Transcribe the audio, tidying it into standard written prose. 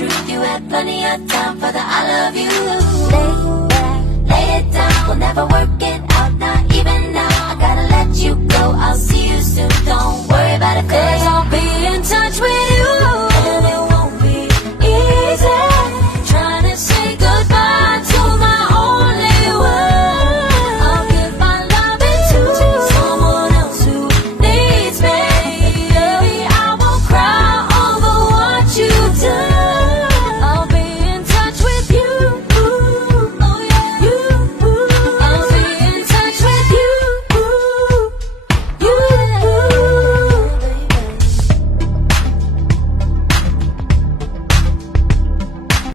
truth, you had plenty of time for the I love you. Lay back, lay it down, we'll never work it out, not even now. I gotta let you go, I'll see you soon, don't worry about a thing.